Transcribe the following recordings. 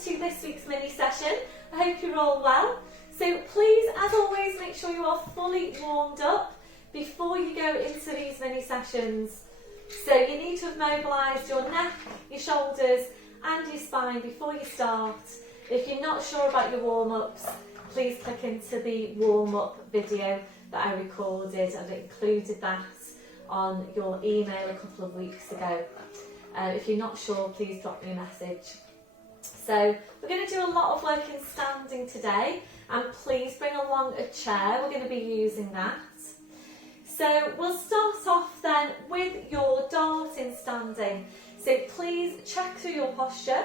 to this week's mini session. I hope you're all well. So please, as always, make sure you are fully warmed up before you go into these mini sessions. So you need to have mobilised your neck, your shoulders and your spine before you start. If you're not sure about your warm-ups, please click into the warm-up video that I recorded, and it included that on your email a couple of weeks ago. If you're not sure, please drop me a message. So we're going to do a lot of work in standing today, and please bring along a chair. We're going to be using that. So we'll start off then with your dart in standing. So please check through your posture,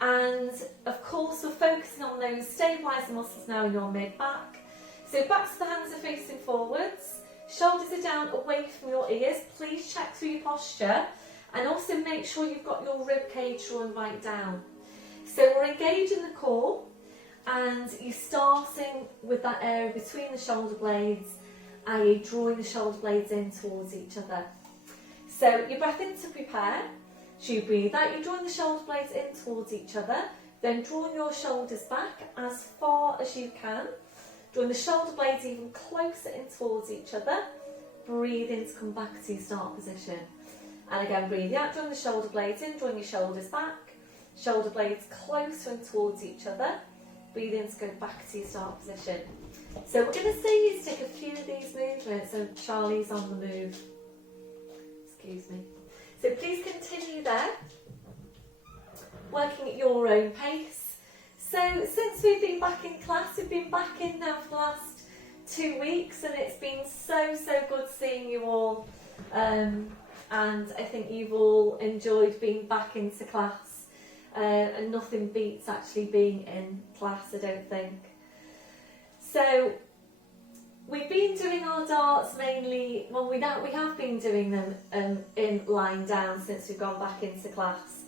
and of course we're focusing on those stabilising muscles now in your mid-back. So back to the hands are facing forwards, shoulders are down away from your ears. Please check through your posture and also make sure you've got your rib cage drawn right down. So we're engaging the core, and you're starting with that area between the shoulder blades, i.e. drawing the shoulder blades in towards each other. So your breath in to prepare. So you breathe out, you're drawing the shoulder blades in towards each other, then drawing your shoulders back as far as you can, drawing the shoulder blades even closer in towards each other. Breathe in to come back to your start position. And again, breathe out, drawing the shoulder blades in, drawing your shoulders back, shoulder blades closer and towards each other. Breathe in to go back to your start position. So we're going to see you take a few of these movements. So Charlie's on the move. Excuse me. So please continue there, working at your own pace. So since we've been back in class, we've been back in now for the last 2 weeks, and it's been so good seeing you all. And I think you've all enjoyed being back into class. And nothing beats actually being in class, I don't think. So we've been doing our darts mainly, well we have been doing them in lying down since we've gone back into class.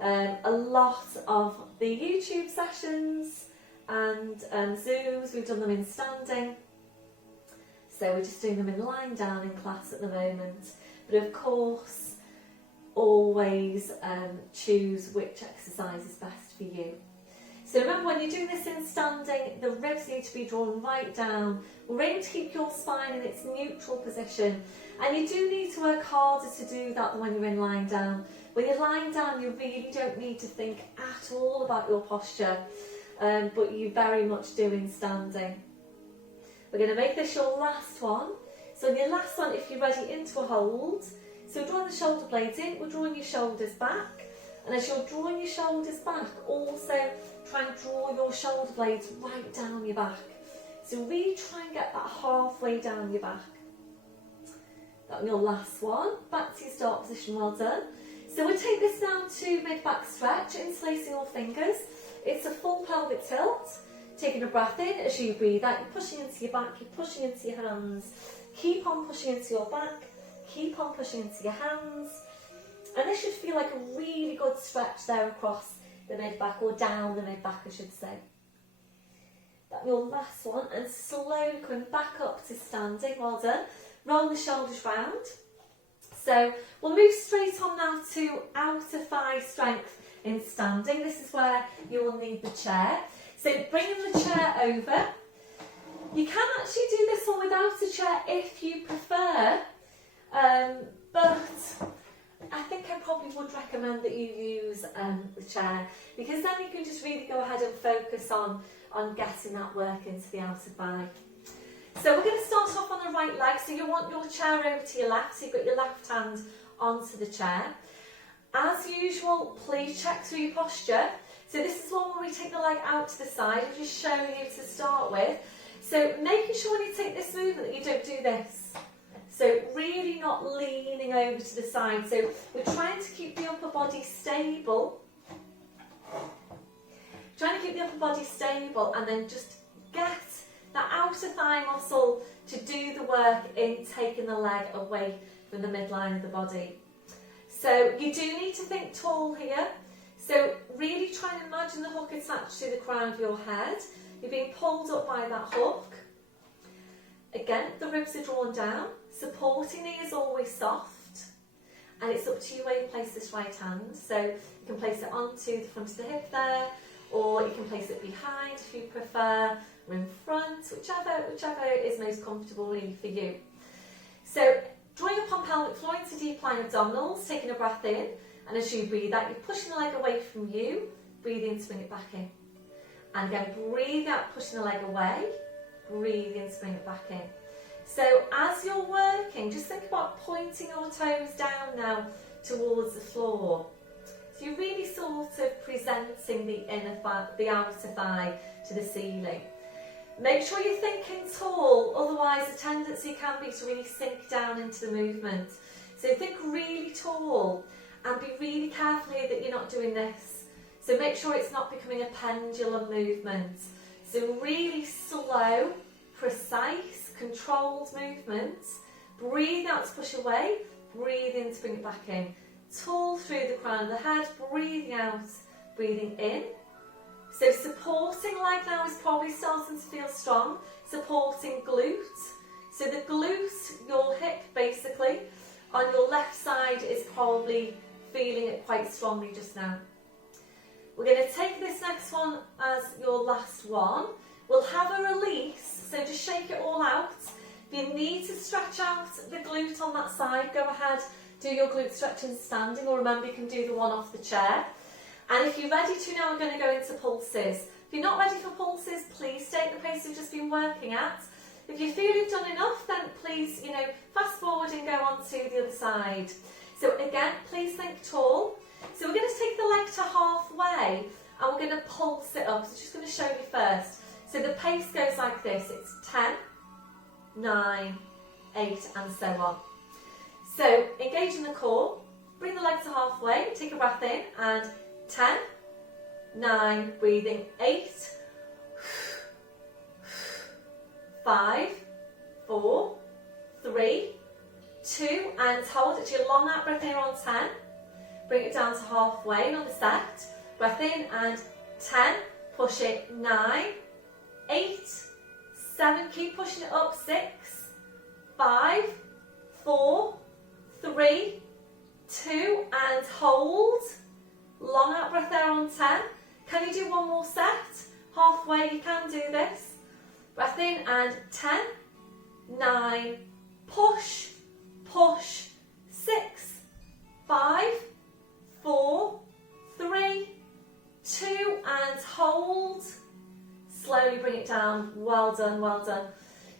A lot of the YouTube sessions and Zooms, we've done them in standing. So we're just doing them in lying down in class at the moment. But of course, always choose which exercise is best for you. So remember, when you're doing this in standing, the ribs need to be drawn right down. We're aiming to keep your spine in its neutral position, and you do need to work harder to do that than when you're in lying down. When you're lying down, you really don't need to think at all about your posture, but you very much do in standing. We're going to make this your last one. So in your last one, if you're ready, into a hold. So we're drawing the shoulder blades in, we're drawing your shoulders back. And as you're drawing your shoulders back, also try and draw your shoulder blades right down your back. So really try and get that halfway down your back. That's your last one. Back to your start position, well done. So we'll take this down to mid-back stretch, interlacing your fingers. It's a full pelvic tilt. Taking a breath in as you breathe out, you're pushing into your back, you're pushing into your hands. Keep on pushing into your back, keep on pushing into your hands. And this should feel like a really good stretch there across the mid-back, or down the mid-back I should say. That's your last one, and slowly coming back up to standing, well done. Roll the shoulders round. So we'll move straight on now to outer thigh strength in standing. This is where you will need the chair. So bringing the chair over. You can actually do this one without a chair if you prefer, but I think I probably would recommend that you use the chair, because then you can just really go ahead and focus on getting that work into the outer thigh. So we're going to start off on the right leg, so you want your chair over to your left, so you've got your left hand onto the chair. As usual, please check through your posture. So this is one where we take the leg out to the side. I'm just showing you to start with. So making sure when you take this movement that you don't do this. So really not leaning over to the side. So we're trying to keep the upper body stable. Trying to keep the upper body stable, and then just get that outer thigh muscle to do the work in taking the leg away from the midline of the body. So you do need to think tall here. So really try and imagine the hook attached to the crown of your head. You're being pulled up by that hook. Again, the ribs are drawn down. Supporting knee is always soft. And it's up to you where you place this right hand. So you can place it onto the front of the hip there, or you can place it behind if you prefer, or in front, whichever is most comfortable really for you. So drawing upon pelvic floor into deep lying abdominals, taking a breath in, and as you breathe out, you're pushing the leg away from you, breathe in, swing it back in. And again, breathe out, pushing the leg away, breathe in, swing it back in. So as you're working, just think about pointing your toes down now towards the floor. So you're really sort of presenting the the outer thigh to the ceiling. Make sure you're thinking tall, otherwise the tendency can be to really sink down into the movement. So think really tall and be really careful here that you're not doing this. So make sure it's not becoming a pendulum movement. So really slow, precise, controlled movements. Breathe out to push away, breathe in to bring it back in. Tall through the crown of the head, breathing out, breathing in. So supporting leg now is probably starting to feel strong. Supporting glute. So the glute, your hip basically, on your left side is probably feeling it quite strongly just now. We're going to take this next one as your last one. We'll have a release, so just shake it all out. If you need to stretch out the glute on that side, go ahead, do your glute stretching standing, or remember you can do the one off the chair. And if you're ready to now, we're going to go into pulses. If you're not ready for pulses, please stay at the pace you've just been working at. If you feel you've done enough, then please, fast forward and go on to the other side. So again, please think tall. So we're going to take the leg to halfway and we're going to pulse it up. So just going to show you first. So the pace goes like this. It's 10, 9, 8 and so on. So engaging the core, bring the leg to halfway, take a breath in and 10, 9, breathing, 8, 5, 4, 3, 2 and hold. It's your long out breath here on 10. Bring it down to halfway, another set. Breath in and 10, push it, 9, 8, 7, keep pushing it up, 6, 5, 4, 3, 2 and hold. Long out breath there on 10. Can you do one more set? Halfway, you can do this. Breath in and 10, 9, push, push, 6, 5, 4, 3, 2 and hold. Slowly bring it down. Well done, well done.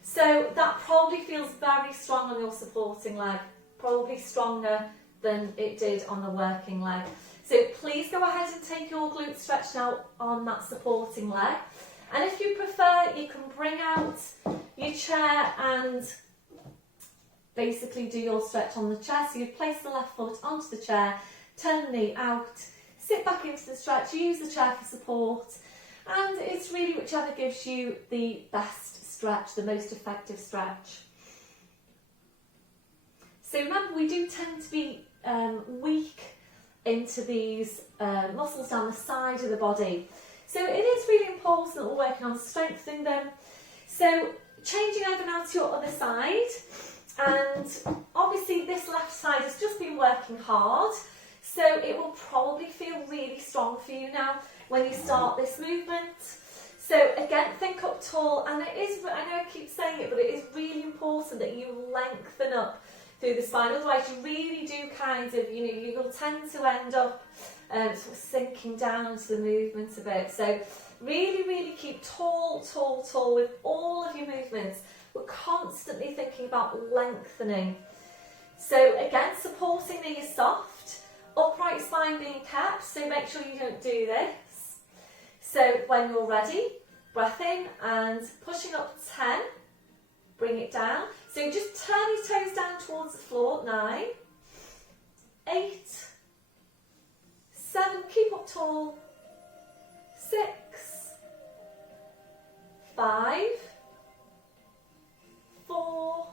So that probably feels very strong on your supporting leg, probably stronger than it did on the working leg. So please go ahead and take your glute stretch now on that supporting leg. And if you prefer, you can bring out your chair and basically do your stretch on the chair. So you place the left foot onto the chair, turn the knee out, sit back into the stretch, use the chair for support. And it's really whichever gives you the best stretch, the most effective stretch. So remember, we do tend to be weak into these muscles down the side of the body. So it is really important that we're working on strengthening them. So changing over now to your other side, and obviously this left side has just been working hard, so it will probably feel really strong for you now when you start this movement. So again, think up tall, and it is, I know I keep saying it, but it is really important that you lengthen up through the spine, otherwise you really do kind of, you will tend to end up sort of sinking down into the movement a bit. So really, really keep tall, tall, tall with all of your movements. We're constantly thinking about lengthening. So again, supporting knee is soft, upright spine being kept, so make sure you don't do this. So when you're ready, breath in and pushing up 10, bring it down. So just turn your toes down towards the floor, 9, 8, 7, keep up tall, 6, 5, 4,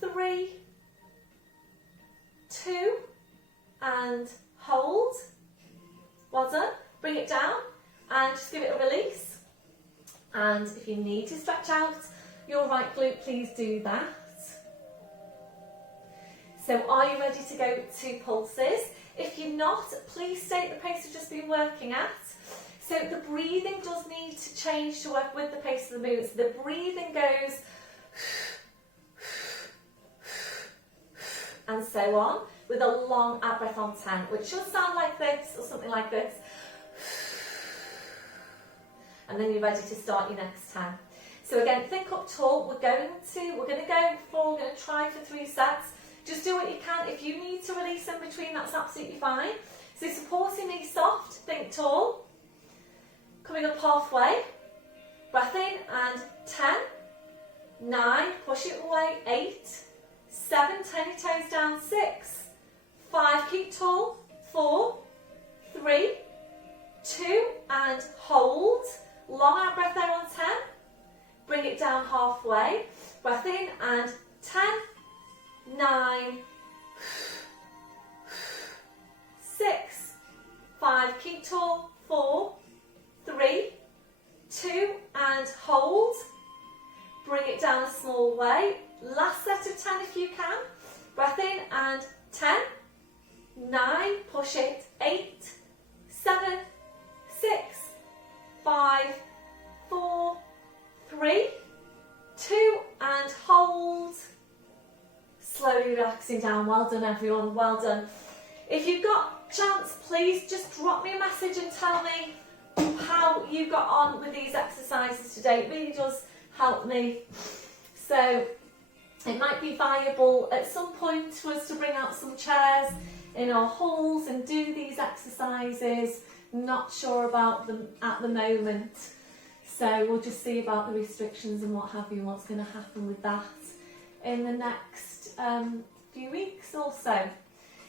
3, 2 and hold. Well done. Bring it down and just give it a release. And if you need to stretch out your right glute, please do that. So are you ready to go to pulses? If you're not, please stay at the pace we've just been working at. So the breathing does need to change to work with the pace of the movement. So the breathing goes and so on, with a long out breath on 10, which should sound like this or something like this. And then you're ready to start your next 10. So again, think up tall. We're going to go for, we're going to try for 3 sets. Just do what you can. If you need to release in between, that's absolutely fine. So supporting knees soft, think tall. Coming up halfway. Breath in and 10, 9, push it away, 8, 7, turn your toes down, 6, 5, keep tall, 4, 3, 2, and hold. Long out breath there on 10. Bring it down halfway. Breath in and 10, 9, 6, 5, keep tall, 4, 3, 2, and hold. Bring it down a small way. Last set of 10 if you can. Breath in and 10, 9, push it, 8, 7, 6, 5, 4, 3, 2, and hold. Slowly relaxing down. Well done everyone, well done. If you've got a chance, please just drop me a message and tell me how you got on with these exercises today. It really does help me. So it might be viable at some point for us to bring out some chairs in our halls and do these exercises. Not sure about them at the moment. So we'll just see about the restrictions and what have you, what's going to happen with that in the next few weeks or so.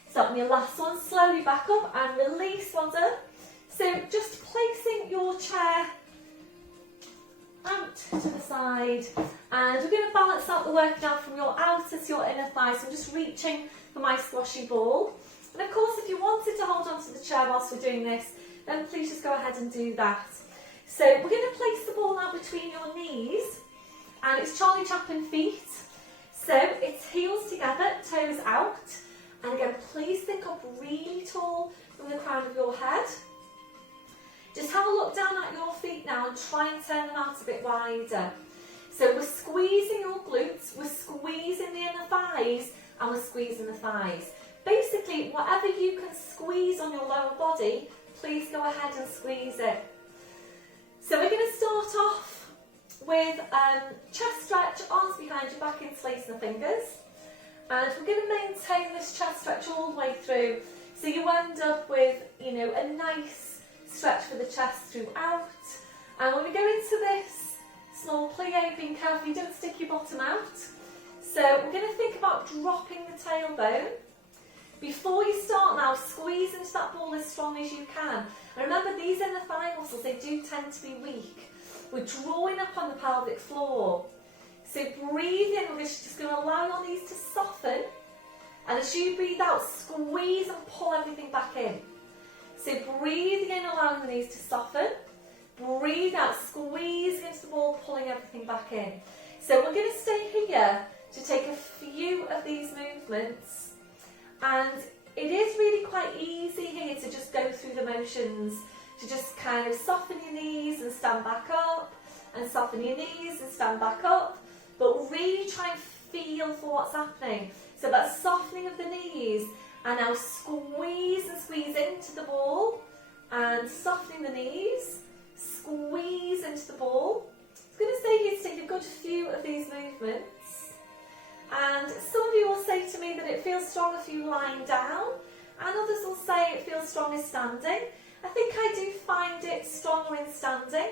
So on your last one, slowly back up and release, well done. So just placing your chair out to the side, and we're going to balance out the work now from your outer to your inner thigh. So I'm just reaching for my squashy ball. And of course, if you wanted to hold on to the chair whilst we're doing this, then please just go ahead and do that. So we're going to place the ball now between your knees, and it's Charlie Chaplin feet. So it's heels together, toes out. And again, please think up really tall from the crown of your head. Just have a look down at your feet now and try and turn them out a bit wider. So we're squeezing your glutes, we're squeezing the inner thighs, and we're squeezing the thighs. Basically, whatever you can squeeze on your lower body, please go ahead and squeeze it. So we're going to start off with chest stretch, arms behind your back, interlacing the fingers. And we're going to maintain this chest stretch all the way through. So you end up with, you know, a nice stretch for the chest throughout. And when we go into this small plie, being careful you don't stick your bottom out. So we're going to think about dropping the tailbone. Before you start now, squeeze into that ball as strong as you can. And remember, these inner thigh muscles, they do tend to be weak. We're drawing up on the pelvic floor. So breathe in, we're just going to allow your knees to soften. And as you breathe out, squeeze and pull everything back in. So breathing in, allowing the knees to soften. Breathe out, squeezing into the ball, pulling everything back in. So we're going to stay here to take a few of these movements. And it is really quite easy here to just go through the motions, to just kind of soften your knees and stand back up, and soften your knees and stand back up. But really try and feel for what's happening. So that softening of the knees, and now squeeze and squeeze into the ball, and softening the knees, squeeze into the ball. I'm going to stay here to take a good few of these movements. And some of you will say to me that it feels strong if you lying down, and others will say it feels strong in standing. I think I do find it stronger in standing.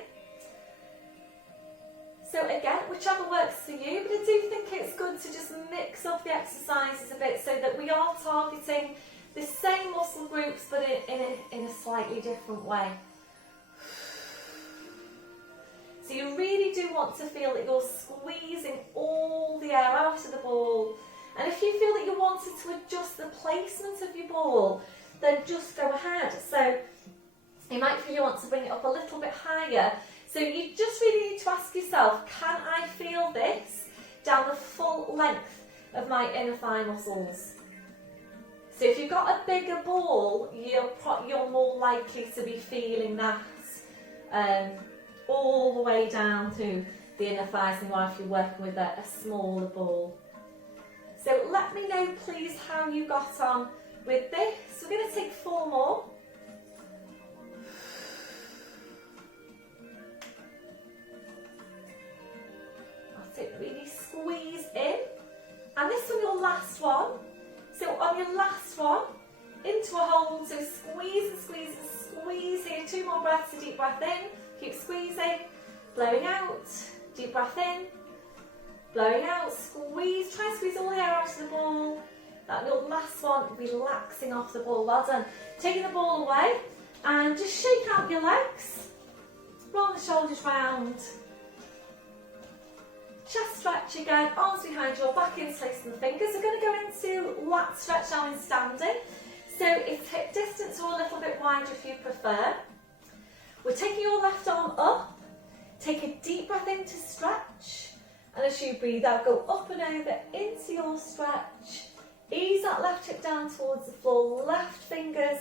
So again, whichever works for you, but I do think it's good to just mix up the exercises a bit so that we are targeting the same muscle groups but in a slightly different way. So you really do want to feel that you're squeezing all the air out of the ball. And if you feel that you wanted to adjust the placement of your ball, then just go ahead. So you might feel you want to bring it up a little bit higher. So you just really need to ask yourself, can I feel this down the full length of my inner thigh muscles? So if you've got a bigger ball, you're more likely to be feeling that all the way down to the inner thighs than you are if you're working with a smaller ball. So let me know please how you got on with this. We're going to take 4 more. That's it, really squeeze in. And this one, your last one. So on your last one, into a hold, so squeeze and squeeze and squeeze here. 2 more breaths, a deep breath in, keep squeezing, blowing out, deep breath in, blowing out, squeeze, try and squeeze all the air out of the ball. That your last one, relaxing off the ball, well done. Taking the ball away and just shake out your legs, roll the shoulders round. Chest stretch again, arms behind your back, interlacing the fingers. We're going to go into lat stretch now in standing. So it's hip distance or a little bit wider if you prefer. We're taking your left arm up. Take a deep breath in to stretch. And as you breathe out, go up and over into your stretch. Ease that left hip down towards the floor, left fingers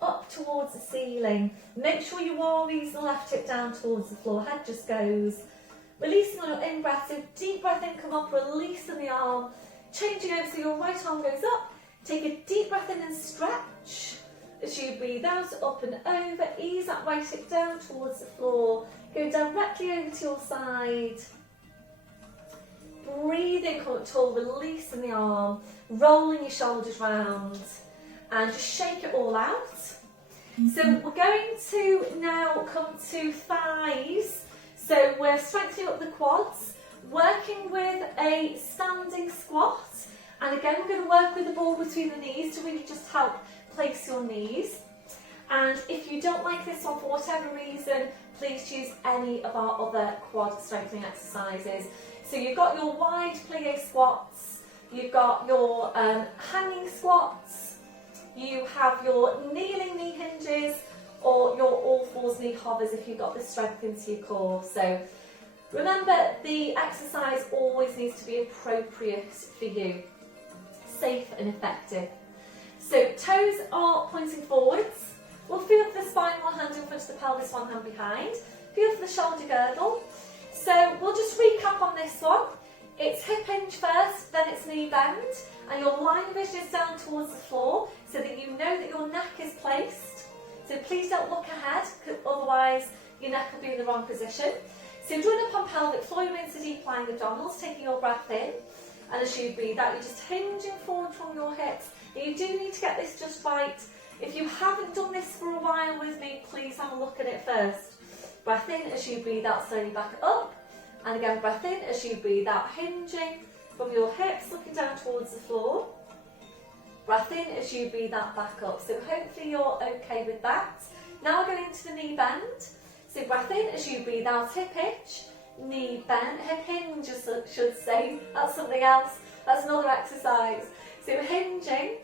up towards the ceiling. Make sure you are easing the left hip down towards the floor, head just goes. Releasing on your in-breath, so deep breath in, come up, releasing the arm, changing over so your right arm goes up, take a deep breath in and stretch. As you breathe out, up and over, ease that right hip down towards the floor, go directly over to your side. Breathing, come up tall, releasing the arm, rolling your shoulders round, and just shake it all out. So we're going to now come to thighs. So we're strengthening up the quads, working with a standing squat, and again we're going to work with the ball between the knees to really just help place your knees. And if you don't like this one for whatever reason, please choose any of our other quad strengthening exercises. So you've got your wide plie squats, you've got your hanging squats, you have your kneeling knee hinges, or your all fours knee hovers if you've got the strength into your core. So remember, the exercise always needs to be appropriate for you, safe and effective. So toes are pointing forwards. We'll feel for the spine, one hand in front of the pelvis, one hand behind. Feel for the shoulder girdle. So we'll just recap on this one. It's hip hinge first, then it's knee bend, and your line of vision is down towards the floor so that you know that your neck is placed. So please don't look ahead, because otherwise your neck will be in the wrong position. So join up on pelvic floor, you're into deep lying abdominals, taking your breath in. And as you breathe out, you're just hinging forward from your hips. And you do need to get this just right. If you haven't done this for a while with me, please have a look at it first. Breath in as you breathe out, slowly back up. And again, breath in as you breathe out, hinging from your hips, looking down towards the floor. Breath in as you breathe out, back up. So hopefully you're okay with that. Now we're going into the knee bend. So breath in as you breathe out, hip hitch, knee bend, hip hinge I should say. That's something else. That's another exercise. So hinging,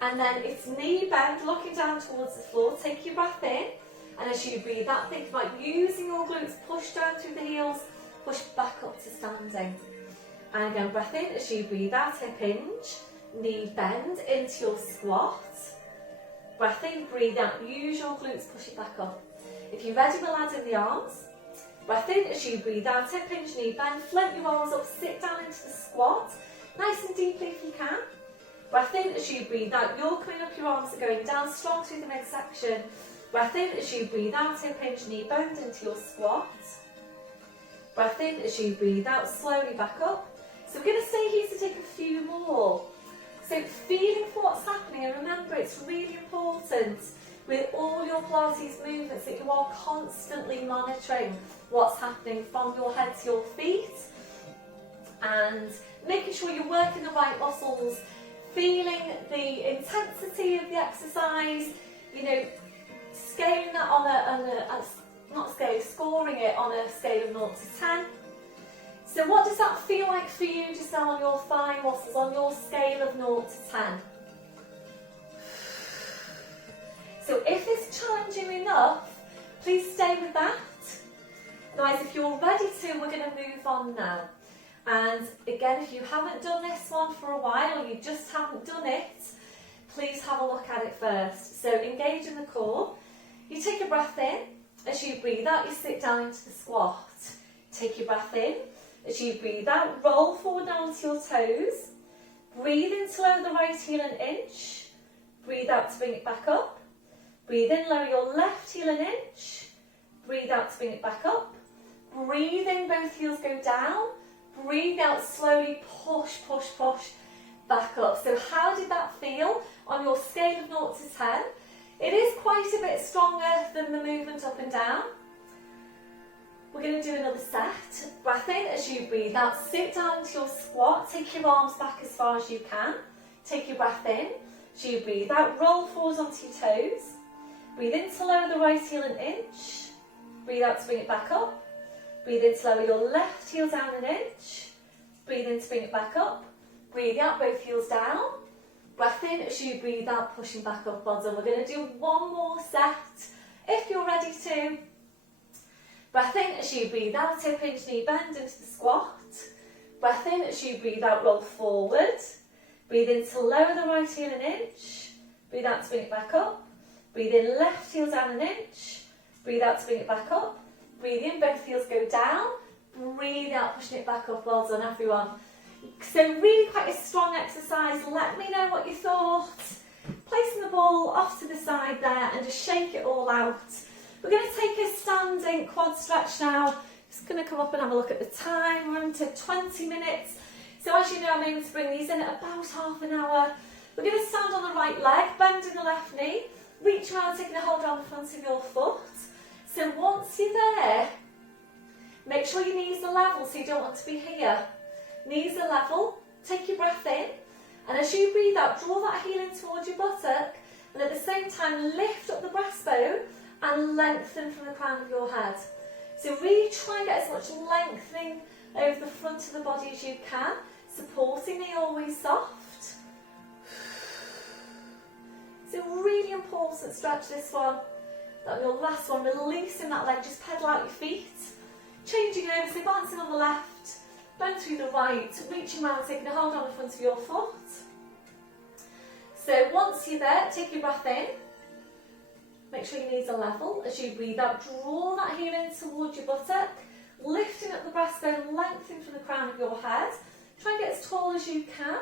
and then it's knee bend, looking down towards the floor. Take your breath in, and as you breathe out, think about using your glutes, push down through the heels, push back up to standing. And again, breath in as you breathe out, hip hinge, knee bend into your squat. Breath in, breathe out, use your glutes, push it back up. If you're ready, we'll add in the arms. Breath in as you breathe out, hip hinge, knee bend, float your arms up, sit down into the squat, nice and deeply if you can. Breath in as you breathe out, you're coming up, your arms are going down, strong through the midsection. Breath in as you breathe out, hip hinge, knee bend into your squat. Breath in as you breathe out, slowly back up. So we're going to stay here to take a few more. So feeling for what's happening, and remember it's really important with all your Pilates movements that you are constantly monitoring what's happening from your head to your feet and making sure you're working the right muscles, feeling the intensity of the exercise, you know, scaling that scoring it on a scale of 0 to 10. So what does that feel like for you just now on your thigh muscles, on your scale of 0 to 10? So if it's challenging enough, please stay with that. Otherwise, if you're ready to, we're going to move on now. And again, if you haven't done this one for a while, or you just haven't done it, please have a look at it first. So engage in the core. You take a breath in. As you breathe out, you sit down into the squat. Take your breath in. As you breathe out, roll forward now onto your toes. Breathe in to lower the right heel an inch. Breathe out to bring it back up. Breathe in, lower your left heel an inch. Breathe out to bring it back up. Breathe in, both heels go down. Breathe out, slowly push, push, push back up. So how did that feel on your scale of 0 to 10? It is quite a bit stronger than the movement up and down. We're going to do another set. Breath in as you breathe out. Sit down into your squat. Take your arms back as far as you can. Take your breath in. As you breathe out, roll forward onto your toes. Breathe in to lower the right heel an inch. Breathe out to bring it back up. Breathe in to lower your left heel down an inch. Breathe in to bring it back up. Breathe out, both heels down. Breath in as you breathe out, pushing back up. Well done. We're going to do one more set if you're ready to. Breath in as you breathe out, hip hinge, knee bend into the squat. Breath in as you breathe out, roll forward. Breathe in to lower the right heel an inch. Breathe out to bring it back up. Breathe in, left heel down an inch. Breathe out to bring it back up. Breathe in, both heels go down. Breathe out, pushing it back up. Well done, everyone. So really quite a strong exercise. Let me know what you thought. Placing the ball off to the side there and just shake it all out. We're going to take a standing quad stretch now. Just going to come up and have a look at the time. We're into 20 minutes. So as you know, I'm aiming to bring these in at about half an hour. We're going to stand on the right leg, bending the left knee. Reach around, taking a hold around the front of your foot. So once you're there, make sure your knees are level, so you don't want to be here. Knees are level, take your breath in, and as you breathe out, draw that heel in towards your buttock, and at the same time, lift up the breastbone and lengthen from the crown of your head. So really try and get as much lengthening over the front of the body as you can, supporting the always soft. It's a really important stretch, this one. That your last one, releasing that leg, just pedal out your feet. Changing over, so balancing on the left, bend through the right, reaching around, taking a hold on the front of your foot. So once you're there, take your breath in. Make sure your knees are level. As you breathe out, draw that heel in towards your buttock, lifting up the breastbone, lengthening from the crown of your head. Try and get as tall as you can.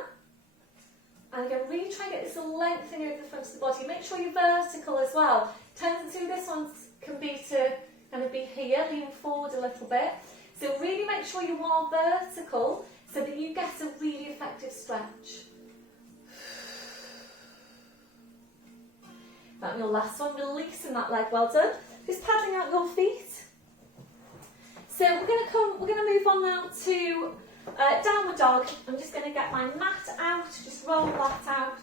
And again, really try and get this lengthening over the front of the body. Make sure you're vertical as well. Tendency with this one can be to kind of be here, lean forward a little bit. So really make sure you are vertical so that you get a really effective stretch. That your last one, releasing that leg, well done. Just paddling out your feet. So we're going to move on now to downward dog. I'm just going to get my mat out, just roll that out.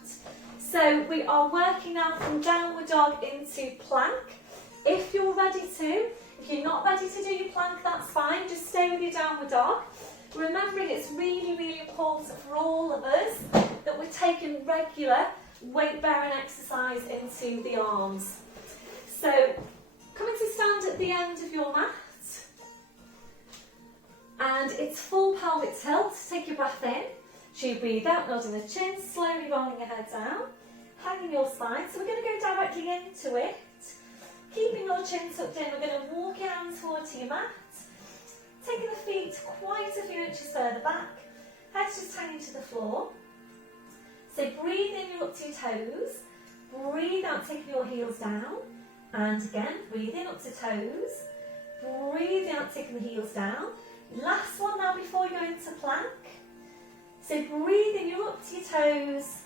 So we are working now from downward dog into plank. If you're ready to, if you're not ready to do your plank, that's fine. Just stay with your downward dog. Remembering it's really, really important for all of us that we're taking regular weight bearing exercise into the arms. So coming to stand at the end of your mat. And it's full pelvic tilt. Take your breath in. So you breathe out, nodding the chin, slowly rolling your head down, hanging your spine. So we're going to go directly into it. Keeping your chin tucked in, we're going to walk your hands forward to your mat. Taking the feet quite a few inches further back. Head's just hanging to the floor. So breathe in, you're up to your toes. Breathe out, taking your heels down. And again, breathe in up to toes. Breathe out, taking the heels down. Last one now before you go into plank. So breathe in, you're up to your toes.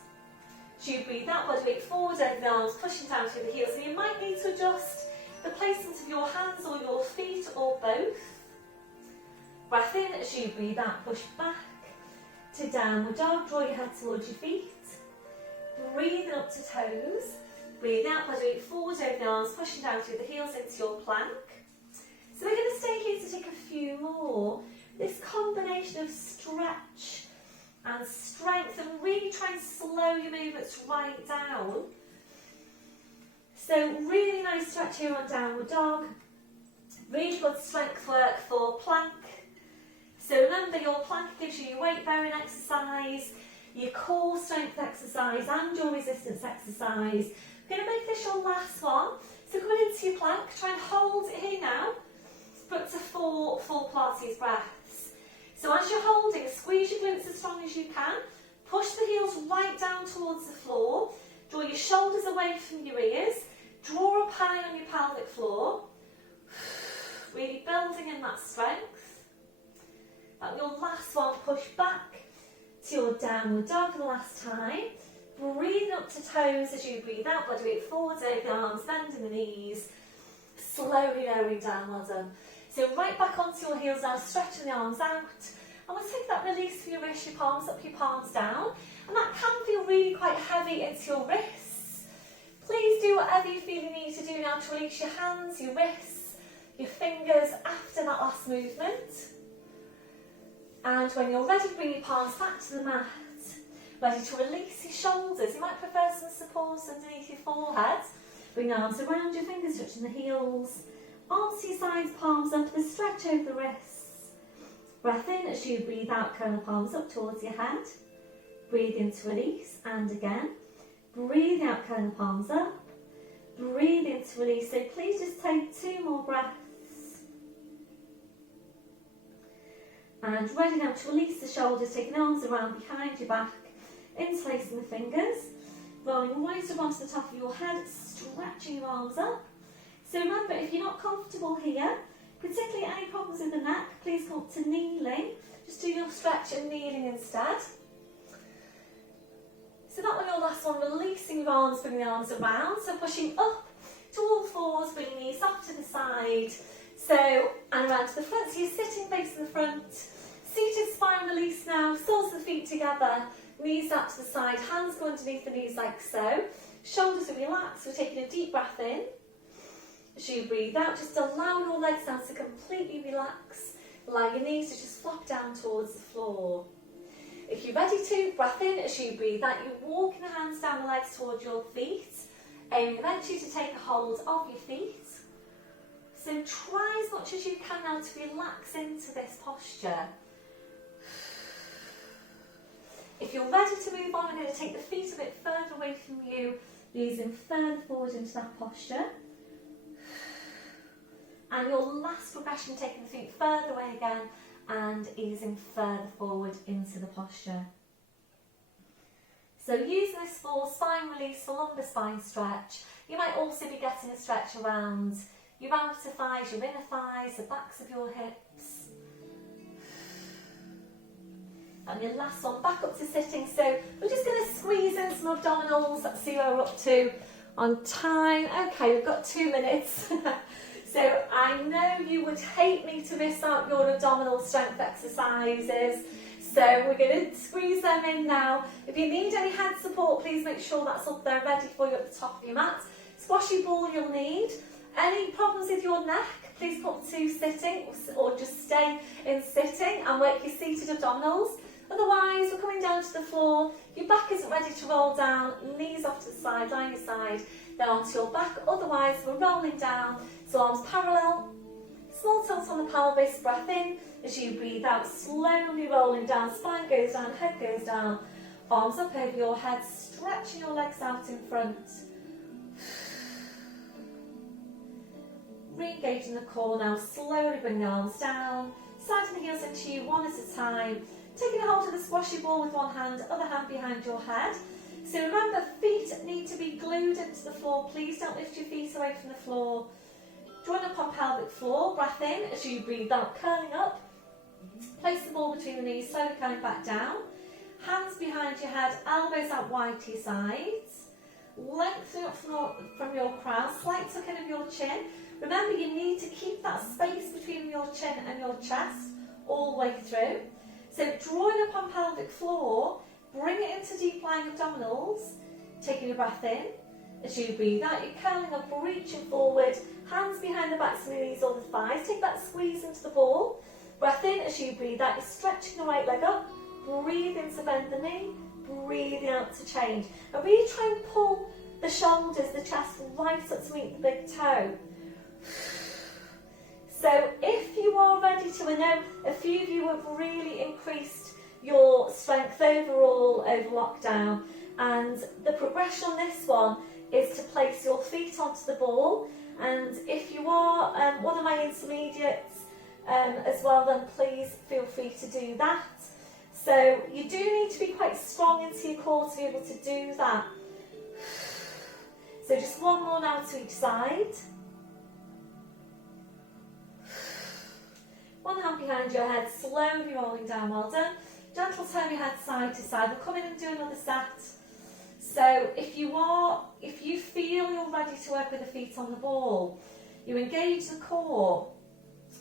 So you breathe out, body weight forward over the arms, pushing down through the heels. So you might need to adjust the placement of your hands or your feet or both. Breath in as you breathe out, push back to downward dog, draw your head towards your feet. Breathe in up to toes. Breathe out, body weight forward over the arms, pushing down through the heels into your plank. So we're going to stay here to take a few more. This combination of stretch and strength, and really try and slow your movements right down. So really nice stretch here on downward dog. Really good strength work for plank. So remember, your plank gives you your weight bearing exercise. your core strength exercise and your resistance exercise. We're going to make this your last one. So coming into your plank, try and hold it here now. Put to 4 full Pilates breaths. So as you're holding, squeeze your glutes as strong as you can. Push the heels right down towards the floor. Draw your shoulders away from your ears. Draw up high on your pelvic floor. Really building in that strength. And your last one, push back to your downward dog for the last time. Breathing up to toes as you breathe out. Body weight forwards over the arms, bending the knees. Slowly lowering down, well done. So right back onto your heels now, stretching the arms out. And we'll take that release for your wrists, your palms up, your palms down. And that can feel really quite heavy into your wrists. Please do whatever you feel you need to do now to release your hands, your wrists, your fingers after that last movement. And when you're ready, bring your palms back to the mat. Ready to release your shoulders. You might prefer some support underneath your forehead. Bring the arms around your fingers, touching the heels. Arms to your sides, palms up, the stretch over the wrists. Breath in as you breathe out, curl the palms up towards your head. Breathe in to release, and again. Breathe out, curl the palms up. Breathe in to release. So please just take 2 more breaths. And ready now to release the shoulders, taking the arms around behind your back, interlacing the fingers, rolling right up onto the top of your head, stretching your arms up. So remember, if you're not comfortable here, particularly any problems with the neck, please come up to kneeling. Just do your stretch and kneeling instead. So that one, your last one, releasing your arms, bringing the arms around. So pushing up to all fours, bringing knees off to the side. So, and around to the front. So you're sitting facing the front. Seated spine release now, soles of the feet together, knees out to the side, hands go underneath the knees like so. Shoulders are relaxed, we're taking a deep breath in. As you breathe out, just allow your legs now to completely relax. Allow your knees to just flop down towards the floor. If you're ready to, breath in as you breathe out. You're walking the hands down the legs towards your feet, aiming eventually to take a hold of your feet. So try as much as you can now to relax into this posture. If you're ready to move on, I'm going to take the feet a bit further away from you, easing further forward into that posture. And your last progression, taking the feet further away again and easing further forward into the posture. So using this for spine release, for lumbar spine stretch, you might also be getting a stretch around your outer thighs, your inner thighs, the backs of your hips. And your last one, back up to sitting. So we're just going to squeeze in some abdominals. Let's see where we're up to on time. Okay, we've got 2 minutes. So I know you would hate me to miss out your abdominal strength exercises. So we're going to squeeze them in now. If you need any head support, please make sure that's up there ready for you at the top of your mat. Squashy ball you'll need. Any problems with your neck, please come to sitting or just stay in sitting and work your seated abdominals. Otherwise, we're coming down to the floor. Your back isn't ready to roll down. Knees off to the side, line your side, then onto your back. Otherwise, we're rolling down. So arms parallel. Small tilt on the pelvis. Breath in as you breathe out. Slowly rolling down. Spine goes down, head goes down. Arms up over your head. Stretching your legs out in front. Re-engaging the core now. Slowly bring the arms down. Sliding the heels into you one at a time. Taking a hold of the squashy ball with one hand, other hand behind your head. So remember, feet need to be glued into the floor. Please don't lift your feet away from the floor. Join up on pelvic floor. Breath in as you breathe out, curling up. Place the ball between the knees, slowly coming back down. Hands behind your head, elbows out wide to your sides. Lengthening up from your crown, slight tuck in of your chin. Remember, you need to keep that space between your chin and your chest all the way through. So drawing up on pelvic floor, bring it into deep lying abdominals, taking a breath in. As you breathe out, you're curling up, reaching forward, hands behind the backs of the knees or the thighs. Take that squeeze into the ball. Breath in as you breathe out, you're stretching the right leg up. Breathe in to bend the knee, breathing out to change. And really try and pull the shoulders, the chest right up to meet the big toe. So if you are ready to, I know a few of you have really increased your strength overall over lockdown. And the progression on this one is to place your feet onto the ball, and if you are one of my intermediates as well, then please feel free to do that. So you do need to be quite strong into your core to be able to do that. So just one more now to each side. One hand behind your head, slowly rolling down, well done. Gentle turn your head side to side. We'll come in and do another set. So if you feel you're ready to work with the feet on the ball, you engage the core,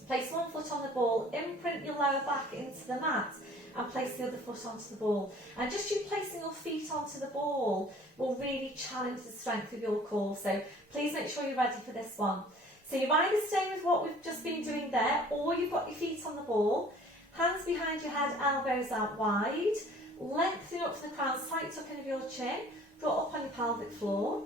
place one foot on the ball, imprint your lower back into the mat and place the other foot onto the ball. And just you placing your feet onto the ball will really challenge the strength of your core. So please make sure you're ready for this one. So you're either staying with what we've just been doing there, or you've got your feet on the ball, hands behind your head, elbows out wide, lengthening up from the crown, slight tucking of your chin, draw up on your pelvic floor.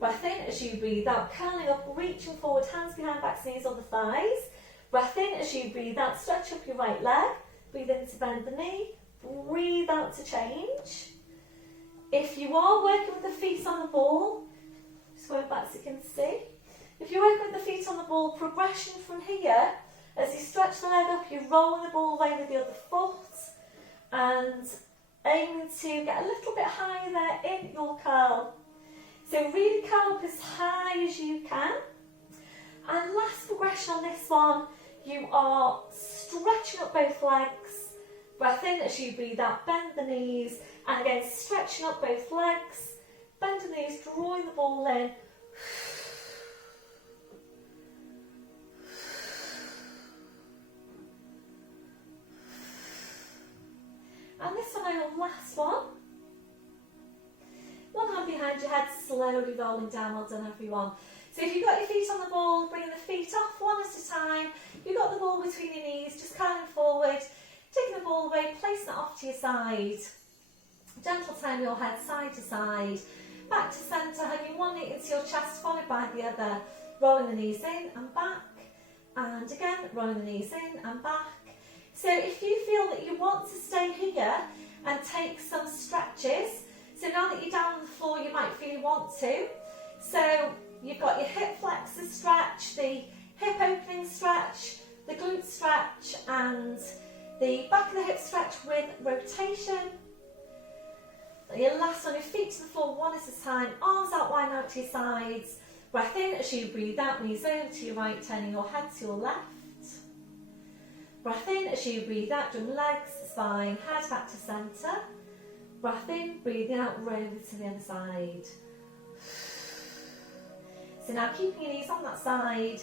Breath in as you breathe out, curling up, reaching forward, hands behind backs, knees on the thighs. Breath in as you breathe out, stretch up your right leg, breathe in to bend the knee, breathe out to change. If you are working with the feet on the ball, just going back so you can see. If you're working with the feet on the ball, progression from here, as you stretch the leg up, you're rolling the ball away with the other foot and aiming to get a little bit higher there in your curl. So really curl up as high as you can. And last progression on this one, you are stretching up both legs. Breath in as you breathe out, bend the knees, and again stretching up both legs, bend the knees, drawing the ball in. And this one, our last one. One hand behind your head, slowly rolling down. Well done, everyone. So if you've got your feet on the ball, bringing the feet off one at a time. You've got the ball between your knees, just curling forward, taking the ball away, placing it off to your side. Gentle turn your head side to side, back to centre, hugging one knee into your chest, followed by the other. Rolling the knees in and back, and again, rolling the knees in and back. So if you feel that you want to stay here and take some stretches, so now that you're down on the floor, you might feel you want to. So you've got your hip flexor stretch, the hip opening stretch, the glute stretch, and the back of the hip stretch with rotation. And your last on your feet to the floor, one at a time, arms out wide out to your sides. Breath in as you breathe out, knees over to your right, turning your head to your left. Breath in as you breathe out, drum legs, spine, head back to centre. Breath in, breathing out, roll over to the other side. So now keeping your knees on that side.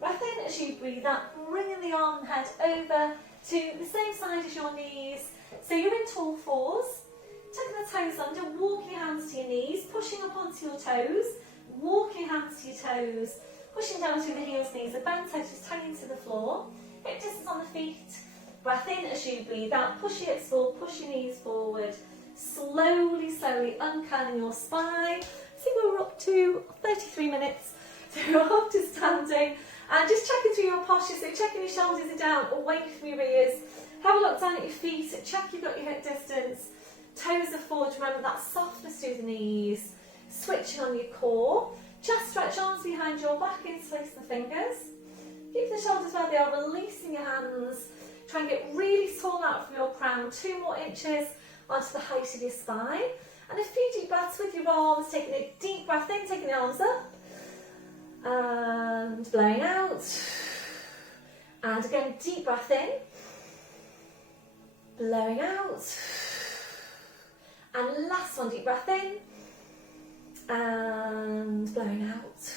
Breath in as you breathe out, bringing the arm and head over to the same side as your knees. So you're in tall fours, tucking the toes under, walking your hands to your knees, pushing up onto your toes, walking your hands to your toes, pushing down through the heels, knees, the bent toes just hanging to the floor. Hip distance on the feet. Breath in as you breathe out, push your hips forward, push your knees forward. Slowly, slowly uncurling your spine. I think we're up to 33 minutes. So you're up to standing and just checking through your posture. So checking your shoulders are down, away from your ears. Have a look down at your feet, check you've got your hip distance. Toes are forward, remember that softness through the knees. Switching on your core. Just stretch arms behind your back, interlace the fingers. Keep the shoulders where they are, releasing your hands. Try and get really tall out from your crown, 2 more inches onto the height of your spine. And a few deep breaths with your arms, taking a deep breath in, taking the arms up. And blowing out. And again, deep breath in. Blowing out. And last one, deep breath in. And blowing out.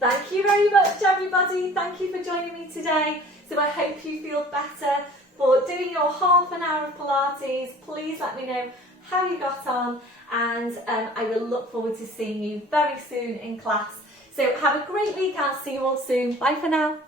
Thank you very much, everybody. Thank you for joining me today. So I hope you feel better for doing your half an hour of Pilates. Please let me know how you got on, and I will look forward to seeing you very soon in class. So have a great week. I'll see you all soon. Bye for now.